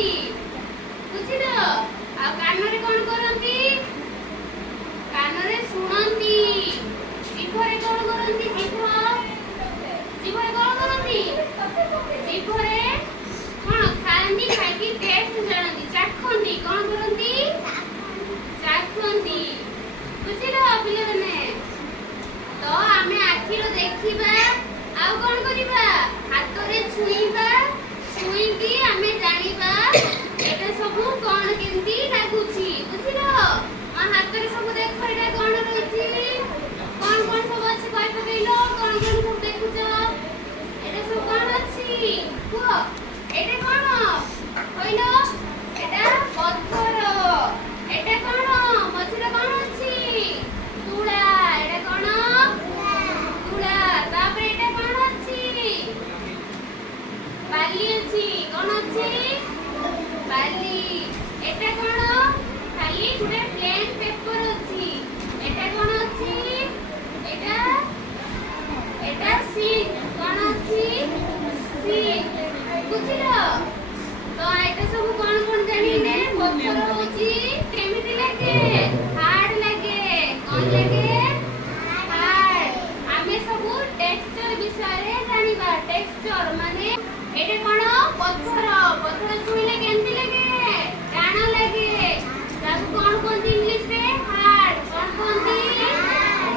କରନ୍ତି ବୁଝିଲ। ଆଉ କାନରେ କଣ କରନ୍ତି? କାନରେ ଶୁଣନ୍ତି। ଜିଭରେ କଣ କରନ୍ତି? ଜିଭରେ କଣ କରନ୍ତି? ଜିଭରେ କଣ ଖାଆନ୍ତି? ଖାଇକି ଟେଷ୍ଟ ଜାଣନ୍ତି, ଚାଖନ୍ତି। କଣ କରନ୍ତି? ଚାଖନ୍ତି ବୁଝିଲ ପିଲାମାନେ। ତ ଆମେ ଆଖିରେ ଦେଖିବା, ଆଉ କଣ କରିବା? ହାତରେ ଛୁଇଁବା, ଛୁଇଁକି ଆମେ ଜାଣିବା এটা ସବୁ କଣ କେମିତି ଲାଗୁଛି ବୁଝିଲ। ମୋ ହାତରେ ସବୁ ଦେଖ, ଏଟା କଣ ରହିଛି, କଣ କଣ ସବୁ ଅଛି କହି ପକେଇଲ। କଣ କଣ ସବୁ ଦେଖୁଛ? এটা ସବୁ କଣ ଅଛି କୁହ? এটা କଣ କହିଲ? এটা ପଥର। এটা କଣ ମଝିରେ କଣ ଅଛି? ତୁଳା। এটা କଣ? ତୁଳା। ତାପରେ এটা କଣ ଅଛି? ବାଲି ଅଛି। କଣ ଅଛି? ବାଲି। এটা କଣ? ଖାଲି ଗୋଟେ ପ୍ଲେନ পেপার ଅଛି। এটা କଣ ଅଛି? এটা সিট। କଣ ଅଛି? সিট ବୁଝିଲ। ତ এটা ସବୁ କଣ କଣ ଜାଣିଲେ? ପଥର ହଉଛି କେମିତି ଲାଗେ? ହାର୍ଡ ଲାଗେ। କଣ ଲାଗେ? ହାର୍ଡ। ଆମେ ସବୁ টেক্সচার ବିଷୟରେ ଜାଣିବା। টেক্সচার ମାନେ এটা କଣ? ପଥର। ପଥର ଛୁଇଁଲେ କେମିତି ଲାଗେ? টাଣ ଲାଗେ। ତାକୁ କଣ କୁହନ୍ତି ଇଂଲିଶରେ? ହାର୍ଡ। କଣ କୁହନ୍ତି?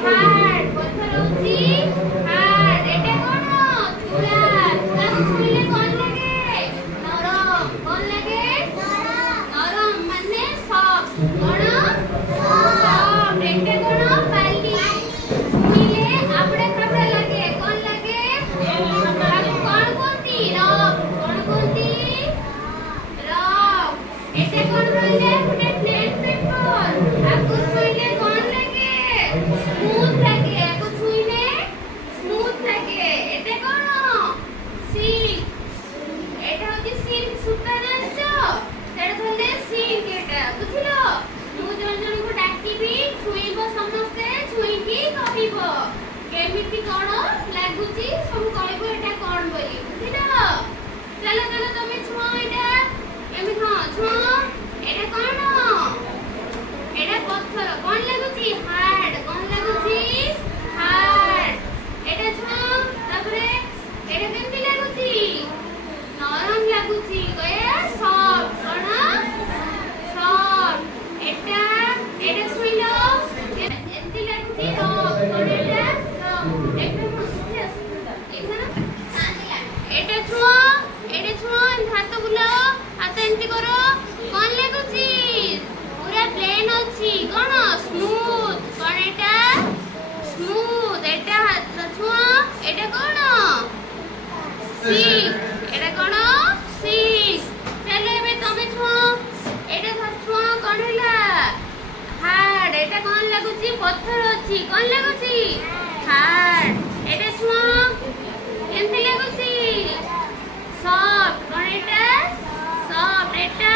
ହାର୍ଡ। ପଥର ହଉଛି ହାର୍ଡ। এটা କଣ? ତୁଳା। ତାକୁ ଛୁଇଁଲେ କଣ ଲାଗେ? ନରମ। କଣ ଲାଗେ? ନରମ ମାନେ ସଫ୍ଟ। କଣ? ସଫ୍ଟ। এটা କଣ? ବାଲି। ଛୁଇଁଲେ ଆବଡ଼ା ଖାବଡ଼ା ଲାଗେ। କଣ ଲାଗେ? ତାକୁ କଣ କୁହନ୍ତି? ରଫ୍। କଣ କୁହନ୍ତି? ରଫ୍। এটা କଣ ରହିଲେ? ଗୋଟେ ପ୍ଲେନ পেপার। ଆକୁ ଛୁଇଁଲେ କଣ ଲାଗେ? ସ୍ମୁଥ ଲାଗେ। ଆକୁ ଛୁଇଁଲେ ସ୍মুথ লাগে। এটা কোন? সিল্ক। এটা হচ্ছে সিল্ক সুতা জানছো? সেটা ধরলে সিল্ক। এটা বুঝিলো। ମୁଁ ଜଣ ଜଣଙ୍କୁ ଡାକିବି, ଛୁଇଁବ ସମସ୍ତେ, ଛୁଇଁକି କହିବ କେମିତି କଣ ଲାଗୁଛି, ସବୁ କହିବ ଏଟା କଣ ବୋଲି ବୁଝିଲ। ଚାଲ ଚାଲ ତମେ ଛୁଅ। ଏଟା କେମିତି? ହଁ ଛୁଅ। এটা କଣ? এটা ପଥର। କଣ ଲାଗୁଛି? ହାର୍ଡ। କଣ ଲାଗୁଛି? ହାର୍ଡ। এটা ଛୁଅ। ତାପରେ এটা କେମିତି ଲାଗୁଛି? ନରମ ଲାଗୁଛି। କହିଆ ସଫ୍ଟ। କଣ? ସଫ୍ଟ। এটা ଛୁଇଁଲ ଏମିତି ଲାଗୁଛି ରଫ୍। କଣ এটা? ରଫ୍। এটা এটা ଛୁଅ। এটা ଛୁଅ। ଏମିତି ହାତ ବୁଲାଅ, ହାତ ଏମିତି କର। କଣ ଲାଗୁଛି? ପୁରା ପ୍ଲେନ ଅଛି। କଣ? ସ୍ମୁଥ। କଣ এটা? স্মুথ। এটা হাত ଛୁଅ। এটা କଣ? সিল্ক। এটা କଣ? সিল্ক। ଚାଲ ଏବେ ତମେ ଛୁଅ। এটা ଛୁଅ କଣ ହେଲା? ହାର୍ଡ। এটা କଣ ଲାଗୁଛି? ପଥର ଅଛି। କଣ ଲାଗୁଛି? ହାର୍ଡ। এটা ଛୁଅ କେମିତି ଲାଗୁଛି? ସଫ୍ଟ। କଣ এটা? ସଫ୍ଟ। এটা